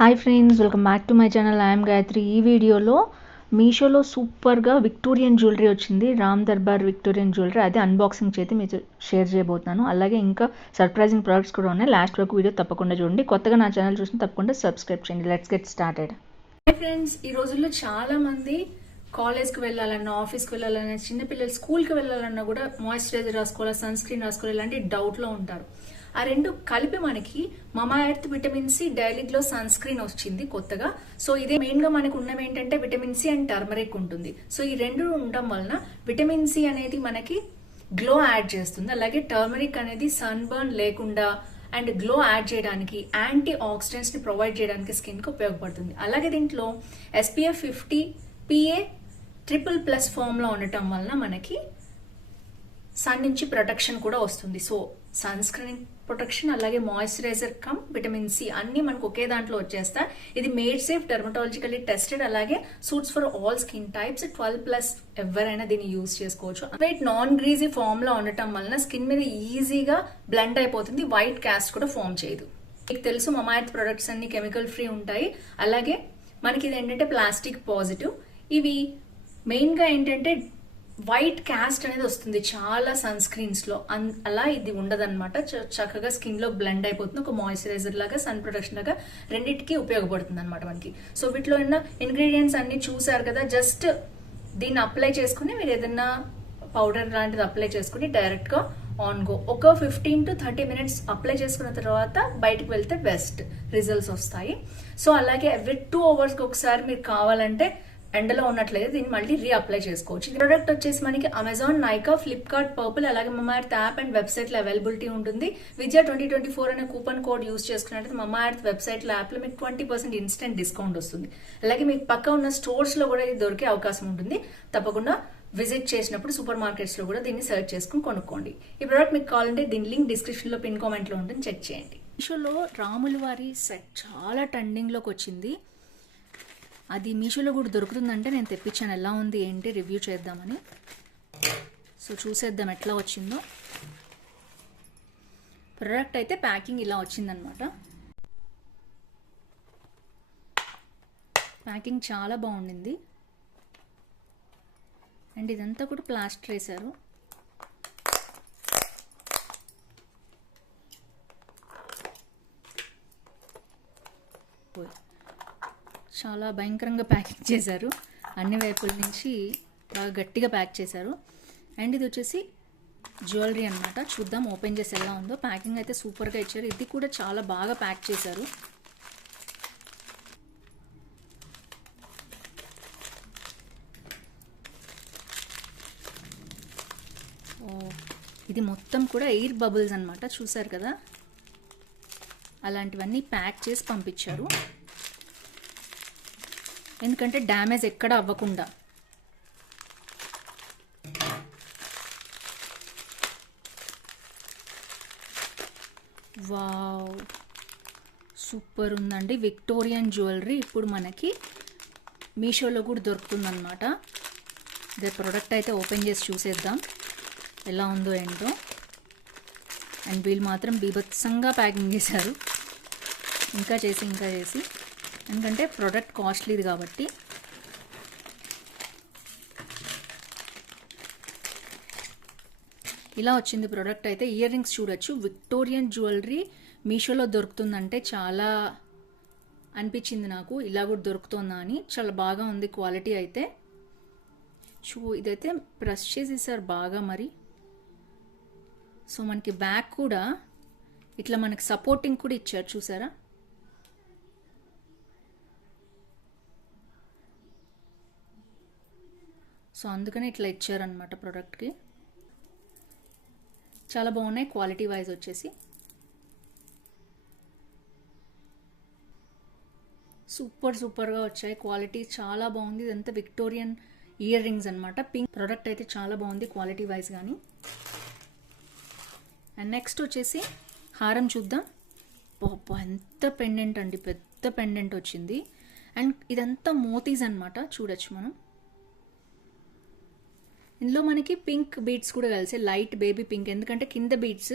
Hi friends, welcome back to my channel. I'm Gayatri. ఈ వీడియోలో మీషోలో సూపర్గా విక్టోరియన్ జ్యువెలరీ వచ్చింది. రామ్ దర్బార్ విక్టోరియన్ జ్యువెలరీ, అది అన్బాక్సింగ్ చేసి మీతో షేర్ చేయబోతున్నాను. అలాగే ఇంకా సర్ప్రైజింగ్ ప్రోడక్ట్స్ కూడా ఉన్నాయి. లాస్ట్ వరకు వీడియో తప్పకుండా చూడండి. కొత్తగా నా ఛానల్ చూసిన తప్పకుండా సబ్స్క్రైబ్ చేయండి. Let's get started. Hi friends, ఈ రోజుల్లో చాలా మంది కాలేజ్కి వెళ్ళాలన్నా, ఆఫీస్కి వెళ్ళాలన్నా, చిన్నపిల్లలు స్కూల్కి వెళ్ళాలన్నా కూడా మాయిశ్చరైజర్ రాసుకోవాలా, సన్ స్క్రీన్ రాసుకోవాలి, ఇలాంటి డౌట్లో ఉంటారు. ఆ రెండు కలిపి మనకి Mamaearth vitamin C daily glow sunscreen వచ్చింది కొత్తగా. సో ఇదే మెయిన్ గా మనకు ఉన్నవి ఏంటంటే విటమిన్ సి అండ్ టర్మరిక్ ఉంటుంది. సో ఈ రెండు ఉండడం వలన విటమిన్ సి అనేది మనకి గ్లో యాడ్ చేస్తుంది. అలాగే టర్మరిక్ అనేది సన్ బర్న్ లేకుండా అండ్ గ్లో యాడ్ చేయడానికి, యాంటీ ఆక్సిడెంట్స్ ని ప్రొవైడ్ చేయడానికి స్కిన్ కి ఉపయోగపడుతుంది. అలాగే దీంట్లో SPF 50 PA ట్రిపుల్+ ఫామ్ లో ఉండటం వలన మనకి సన్ నుంచి ప్రొటెక్షన్ కూడా వస్తుంది. సో సన్ స్క్రీన్ ప్రొటెక్షన్, అలాగే మాయిశ్చరైజర్ కమ్ విటమిన్ సి అన్ని మనకు ఒకే దాంట్లో వచ్చేస్తాయి. ఇది మేడ్ సేఫ్, డెర్మటాలజికల్లీ టెస్టెడ్, అలాగే suits for all skin types. 12+ ఎవరైనా దీన్ని యూజ్ చేసుకోవచ్చు. వెయిట్ నాన్ గ్రీజీ ఫామ్ లో ఉండటం వలన స్కిన్ మీద ఈజీగా బ్లెండ్ అయిపోతుంది. వైట్ కాస్ట్ కూడా ఫామ్ చేయదు. మీకు తెలుసు మమా ఎర్త్ ప్రొడక్ట్స్ అన్ని కెమికల్ ఫ్రీ ఉంటాయి. అలాగే మనకి ఇది ఏంటంటే ప్లాస్టిక్ పాజిటివ్. ఇవి మెయిన్ గా ఏంటంటే వైట్ కాస్ట్ అనేది వస్తుంది చాలా సన్ స్క్రీన్స్ లో, అలా ఇది ఉండదన్నమాట. చక్కగా స్కిన్ లో బ్లెండ్ అయిపోతుంది. ఒక మాయిశ్చరైజర్ లాగా, సన్ ప్రొటెక్షన్ లాగా రెండింటికి ఉపయోగపడుతుంది అనమాట మనకి. సో వీటిలో ఉన్న ఇంగ్రీడియంట్స్ అన్ని చూసారు కదా. జస్ట్ దీన్ని అప్లై చేసుకుని మీరు ఏదైనా పౌడర్ లాంటిది అప్లై చేసుకుని డైరెక్ట్ గా ఆన్ గో ఒక 15 to 30 minutes అప్లై చేసుకున్న తర్వాత బయటకు వెళ్తే బెస్ట్ రిజల్ట్స్ వస్తాయి. సో అలాగే ఎవ్రీ 2 hours ఒకసారి మీరు కావాలంటే ఎండలో ఉన్నట్లయితే దీన్ని మళ్ళీ రీఅప్లై చేసుకోవచ్చు. ఈ ప్రోడక్ట్ వచ్చేసి మనకి అమెజాన్, నైకా, ఫ్లిప్కార్ట్, పర్పుల్, అలాగే మమా ఎర్త్ యాప్ అండ్ వెబ్సైట్ లో అవైలబిలిటీ ఉంటుంది. విజయ 2024 అనే కూపన్ కోడ్ యూజ్ చేసుకున్నట్లయితే మమా ఎర్త్ వెబ్సైట్ లో, యాప్ లో మీకు 20% ఇన్స్టెంట్ డిస్కౌంట్ వస్తుంది. అలాగే మీకు పక్క ఉన్న స్టోర్స్ లో కూడా ఇది దొరికే అవకాశం ఉంటుంది. తప్పకుండా విజిట్ చేసినప్పుడు సూపర్ మార్కెట్స్ లో కూడా దీన్ని సెర్చ్ చేసుకుని కొనుక్కోండి. ఈ ప్రోడక్ట్ మీకు కావాలంటే దీని లింక్ డిస్క్రిప్షన్ లో, పిన్ కామెంట్ లో ఉంటుంది, చెక్ చేయండి. మీషోలో రాముల వారి సెట్ చాలా ట్రెండింగ్ లోకి వచ్చింది. అది మీషోలో కూడా దొరుకుతుందంటే నేను తెప్పించాను. ఎలా ఉంది ఏంటి రివ్యూ చేద్దామని. సో చూసేద్దాం ఎట్లా వచ్చిందో. ప్రోడక్ట్ అయితే ప్యాకింగ్ ఇలా వచ్చిందనమాట. ప్యాకింగ్ చాలా బాగుండింది. అండ్ ఇదంతా కూడా ప్లాస్టర్ వేశారు. చాలా భయంకరంగా ప్యాకింగ్ చేశారు. అన్ని వైపుల నుంచి బాగా గట్టిగా ప్యాక్ చేశారు. అండ్ ఇది వచ్చేసి జ్యువెలరీ అనమాట. చూద్దాం ఓపెన్ చేసి ఎలా ఉందో. ప్యాకింగ్ అయితే సూపర్గా ఇచ్చారు. ఇది కూడా చాలా బాగా ప్యాక్ చేశారు. ఇది మొత్తం కూడా ఎయిర్ బబుల్స్ అనమాట. చూసారు కదా, అలాంటివన్నీ ప్యాక్ చేసి పంపించారు. ఎందుకంటే డ్యామేజ్ ఎక్కడ అవ్వకుండా. వావ్, సూపర్ ఉందండి విక్టోరియన్ జ్యువెలరీ. ఇప్పుడు మనకి మీషోలో కూడా దొరుకుతుందన్నమాట. ఇదే ప్రోడక్ట్ అయితే ఓపెన్ చేసి చూసేద్దాం ఎలా ఉందో ఏంటో. అండ్ వీళ్ళు మాత్రం బీభత్సంగా ప్యాకింగ్ చేశారు. ఇంకా చేసి ఎందుకంటే ప్రోడక్ట్ కాస్ట్లీది కాబట్టి. ఇలా వచ్చింది ప్రోడక్ట్ అయితే. ఇయర్ రింగ్స్ చూడొచ్చు. విక్టోరియన్ జ్యువెలరీ మీషోలో దొరుకుతుందంటే చాలా అనిపించింది నాకు, ఇలా కూడా దొరుకుతుందా అని. చాలా బాగా ఉంది క్వాలిటీ అయితే. ఇదైతే ప్రెస్ చేసేసారు బాగా మరి. సో మనకి బ్యాక్ కూడా ఇట్లా మనకి సపోర్టింగ్ కూడా ఇచ్చారు, చూసారా. సో అందుకని ఇట్లా ఇచ్చారనమాట ప్రోడక్ట్కి. చాలా బాగున్నాయి క్వాలిటీ వైజ్ వచ్చేసి. సూపర్గా వచ్చాయి. క్వాలిటీ చాలా బాగుంది. ఇదంతా విక్టోరియన్ ఇయర్ రింగ్స్ అనమాట. పింక్ ప్రోడక్ట్ అయితే చాలా బాగుంది క్వాలిటీ వైజ్ కానీ. అండ్ నెక్స్ట్ వచ్చేసి హారం చూద్దాం. ఎంత పెండెంట్ అండి, పెద్ద పెండెంట్ వచ్చింది. అండ్ ఇదంతా మోతీస్ అనమాట. చూడొచ్చు మనం. ఇందులో మనకి పింక్ బీడ్స్ కూడా కలిసి, లైట్ బేబీ పింక్. ఎందుకంటే కింద బీడ్స్,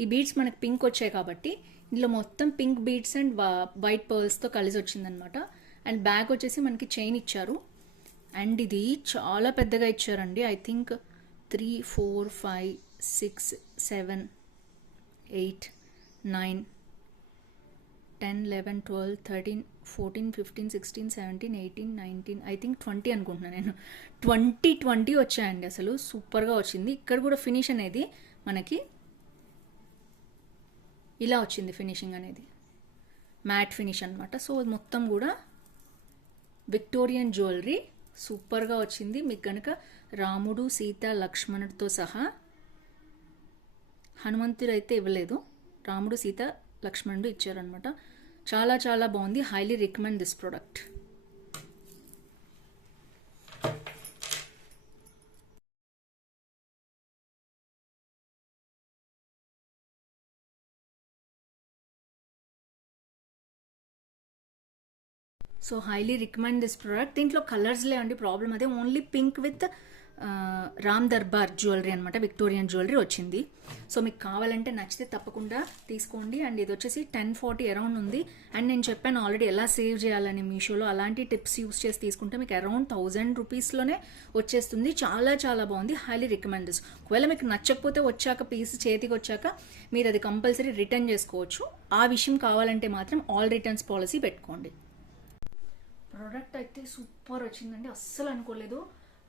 ఈ బీడ్స్ మనకి పింక్ వచ్చాయి కాబట్టి ఇందులో మొత్తం పింక్ బీడ్స్ అండ్ వైట్ పర్ల్స్తో కలిసి వచ్చిందనమాట. అండ్ బ్యాగ్ వచ్చేసి మనకి చైన్ ఇచ్చారు. అండ్ ఇది చాలా పెద్దగా ఇచ్చారండి. ఐ థింక్ 3, 4, 5, 6, 7, 8, 9, 10, 11, 12, 13, 14, 15, 16, 17, 18, 19, ఐ థింక్ 20 అనుకుంటున్నాను నేను. 20 వచ్చాయండి. అసలు సూపర్గా వచ్చింది. ఇక్కడ కూడా ఫినిష్ అనేది మనకి ఇలా వచ్చింది. ఫినిషింగ్ అనేది మ్యాట్ ఫినిష్ అనమాట. సో మొత్తం కూడా విక్టోరియన్ జ్యువెలరీ సూపర్గా వచ్చింది. మీకు కనుక రాముడు, సీత, లక్ష్మణుడితో సహా, హనుమంతుడు అయితే ఇవ్వలేదు, రాముడు, సీత, లక్ష్మణుడు ఇచ్చారనమాట. చాలా చాలా బాగుంది. Highly recommend this product. So highly recommend this product. దీంట్లో కలర్స్ లేవండి, ప్రాబ్లం అదే. Only pink with Ram Darbar jewellery అనమాట, విక్టోరియన్ జ్యువెలరీ వచ్చింది. సో మీకు కావాలంటే నచ్చితే తప్పకుండా తీసుకోండి. అండ్ ఇది వచ్చేసి 1040 అరౌండ్ ఉంది. అండ్ నేను చెప్పాను ఆల్రెడీ ఎలా సేవ్ చేయాలని మీషోలో. అలాంటి టిప్స్ యూస్ చేసి తీసుకుంటే మీకు అరౌండ్ 1000 రూపీస్లోనే వచ్చేస్తుంది. చాలా చాలా బాగుంది. Highly recommend this. ఒకవేళ మీకు నచ్చకపోతే వచ్చాక పీస్ చేతికి వచ్చాక మీరు అది కంపల్సరీ రిటర్న్ చేసుకోవచ్చు. ఆ విషయం కావాలంటే మాత్రం ఆల్ రిటర్న్స్ పాలసీ పెట్టుకోండి. ప్రోడక్ట్ అయితే సూపర్ వచ్చిందండి. అస్సలు అనుకోలేదు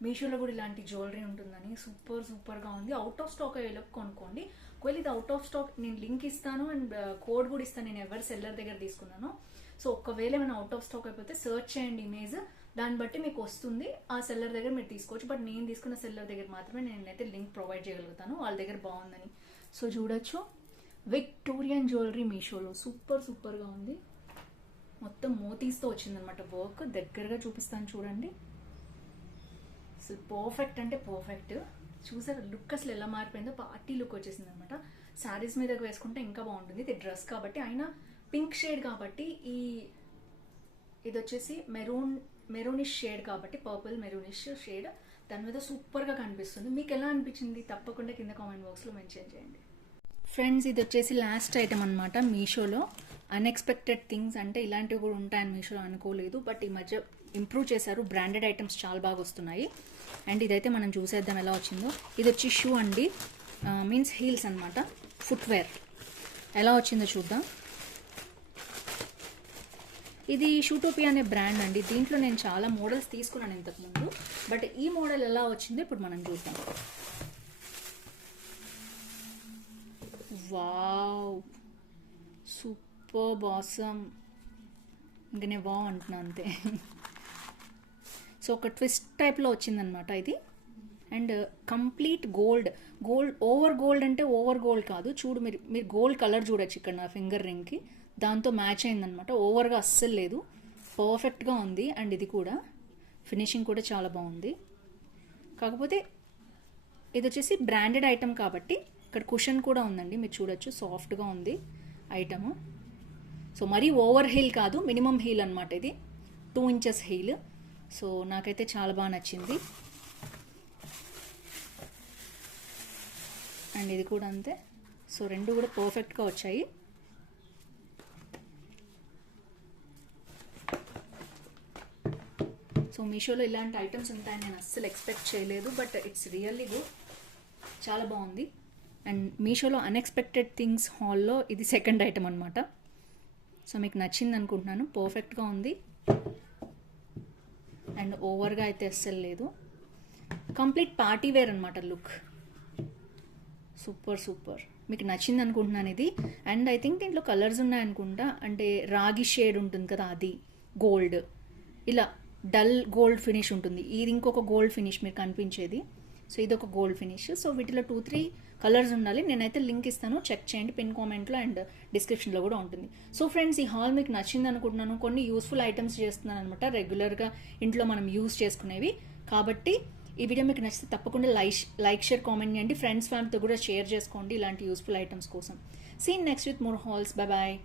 మీషోలో కూడా ఇలాంటి జ్యువెలరీ ఉంటుందని. సూపర్గా ఉంది. అవుట్ ఆఫ్ స్టాక్ అయ్యేలా కొనుక్కోండి. ఒకవేళ ఇది అవుట్ ఆఫ్ స్టాక్, నేను లింక్ ఇస్తాను అండ్ కోడ్ కూడా ఇస్తాను, నేను ఎవరి సెల్లర్ దగ్గర తీసుకున్నాను. సో ఒకవేళ ఏమైనా అవుట్ ఆఫ్ స్టాక్ అయిపోతే సర్చ్ చేయండి ఇమేజ్, దాన్ని బట్టి మీకు వస్తుంది. ఆ సెల్లర్ దగ్గర మీరు తీసుకోవచ్చు. బట్ నేను తీసుకున్న సెల్లర్ దగ్గర మాత్రమే నేనైతే లింక్ ప్రొవైడ్ చేయగలుగుతాను, వాళ్ళ దగ్గర బాగుందని. సో చూడొచ్చు, విక్టోరియన్ జ్యువెలరీ మీషోలో సూపర్గా ఉంది. మొత్తం మోతీస్తో వచ్చిందనమాట వర్క్. దగ్గరగా చూపిస్తాను చూడండి. అసలు పర్ఫెక్ట్ అంటే పర్ఫెక్ట్. చూసారు లుక్ అసలు ఎలా మారిపోయిందో, పార్టీ లుక్ వచ్చేసింది అనమాట. శారీస్ మీదకి వేసుకుంటే ఇంకా బాగుంటుంది. ఇది డ్రెస్ కాబట్టి, అయినా పింక్ షేడ్ కాబట్టి, ఇది వచ్చేసి మెరూనిష్ షేడ్ కాబట్టి, పర్పుల్ మెరూనిష్ షేడ్, దాని మీద సూపర్గా కనిపిస్తుంది. మీకు ఎలా అనిపించింది తప్పకుండా కింద కామెంట్ బాక్స్లో మెన్షన్ చేయండి. ఫ్రెండ్స్, ఇది వచ్చేసి లాస్ట్ ఐటమ్ అనమాట మీషోలో. అన్ఎక్స్పెక్టెడ్ థింగ్స్ అంటే ఇలాంటివి కూడా ఉంటాయని మీషోలో అనుకోలేదు. బట్ ఈ మధ్య ఇంప్రూవ్ చేశారు. బ్రాండెడ్ ఐటమ్స్ చాలా బాగా వస్తున్నాయి. అండ్ ఇదైతే మనం చూసేద్దాం ఎలా వచ్చిందో. ఇది వచ్చి షూ అండి, మీన్స్ హీల్స్ అనమాట, ఫుట్వేర్. ఎలా వచ్చిందో చూద్దాం. ఇది షూటోపియా అనే బ్రాండ్ అండి. దీంట్లో నేను చాలా మోడల్స్ తీసుకున్నాను ఇంతకుముందు. బట్ ఈ మోడల్ ఎలా వచ్చిందో ఇప్పుడు మనం చూద్దాం. Wow, super bosom. ఇంకా నేను వావ్ అంటున్నా అంతే. సో ఒక ట్విస్ట్ టైప్లో వచ్చిందనమాట ఇది. And complete gold over gold అంటే ఓవర్ గోల్డ్ కాదు. చూడు, మీరు గోల్డ్ కలర్ చూడొచ్చు ఇక్కడ నా ఫింగర్ రింగ్కి, దాంతో మ్యాచ్ అయిందనమాట. ఓవర్గా అస్సలు లేదు, పర్ఫెక్ట్గా ఉంది. అండ్ ఇది కూడా ఫినిషింగ్ కూడా చాలా బాగుంది. కాకపోతే ఇది వచ్చేసి బ్రాండెడ్ ఐటమ్ కాబట్టి ఇక్కడ కుషన్ కూడా ఉందండి, మీరు చూడొచ్చు. సాఫ్ట్గా ఉంది ఐటమ్. సో మరీ ఓవర్ హీల్ కాదు, మినిమం హీల్ అనమాట ఇది, 2 ఇంచెస్ హీల్. సో నాకైతే చాలా బాగా నచ్చింది. అండ్ ఇది కూడా అంతే. సో రెండు కూడా పర్ఫెక్ట్గా వచ్చాయి. సో మీషోలో ఇలాంటి ఐటమ్స్ ఉంటాయని నేను అస్సలు ఎక్స్పెక్ట్ చేయలేదు. బట్ ఇట్స్ రియల్లీ గుడ్, చాలా బాగుంది. అండ్ మీషోలో అన్ఎక్స్పెక్టెడ్ థింగ్స్ హాల్లో ఇది సెకండ్ ఐటమ్ అనమాట. సో మీకు నచ్చింది అనుకుంటున్నాను. పర్ఫెక్ట్గా ఉంది అండ్ ఓవర్గా అయితే అస్సలు లేదు. కంప్లీట్ పార్టీ వేర్ అనమాట లుక్. సూపర్, మీకు నచ్చింది అనుకుంటున్నాను ఇది. అండ్ ఐ థింక్ దీంట్లో కలర్స్ ఉన్నాయనుకుంటా. అంటే రాగి షేడ్ ఉంటుంది కదా, అది గోల్డ్, ఇలా డల్ గోల్డ్ ఫినిష్ ఉంటుంది. ఇది ఇంకొక గోల్డ్ ఫినిష్ మీరు కనిపించేది. సో ఇది ఒక గోల్డ్ ఫినిష్. సో వీటిలో 2-3 కలర్స్ ఉండాలి. నేనైతే లింక్ ఇస్తాను, చెక్ చేయండి పిన్ కామెంట్లో అండ్ డిస్క్రిప్షన్లో కూడా ఉంటుంది. సో ఫ్రెండ్స్, ఈ హాల్ మీకు నచ్చింది అనుకుంటున్నాను. కొన్ని యూస్ఫుల్ ఐటమ్స్ చేస్తున్నాను అనమాట, రెగ్యులర్గా ఇంట్లో మనం యూస్ చేసుకునేవి. కాబట్టి ఈ వీడియో మీకు నచ్చితే తప్పకుండా లైక్ షేర్ కామెంట్ చేయండి. ఫ్రెండ్స్ ఫ్యామిలీతో కూడా షేర్ చేసుకోండి ఇలాంటి యూస్ఫుల్ ఐటమ్స్ కోసం. See next with more hauls. Bye bye.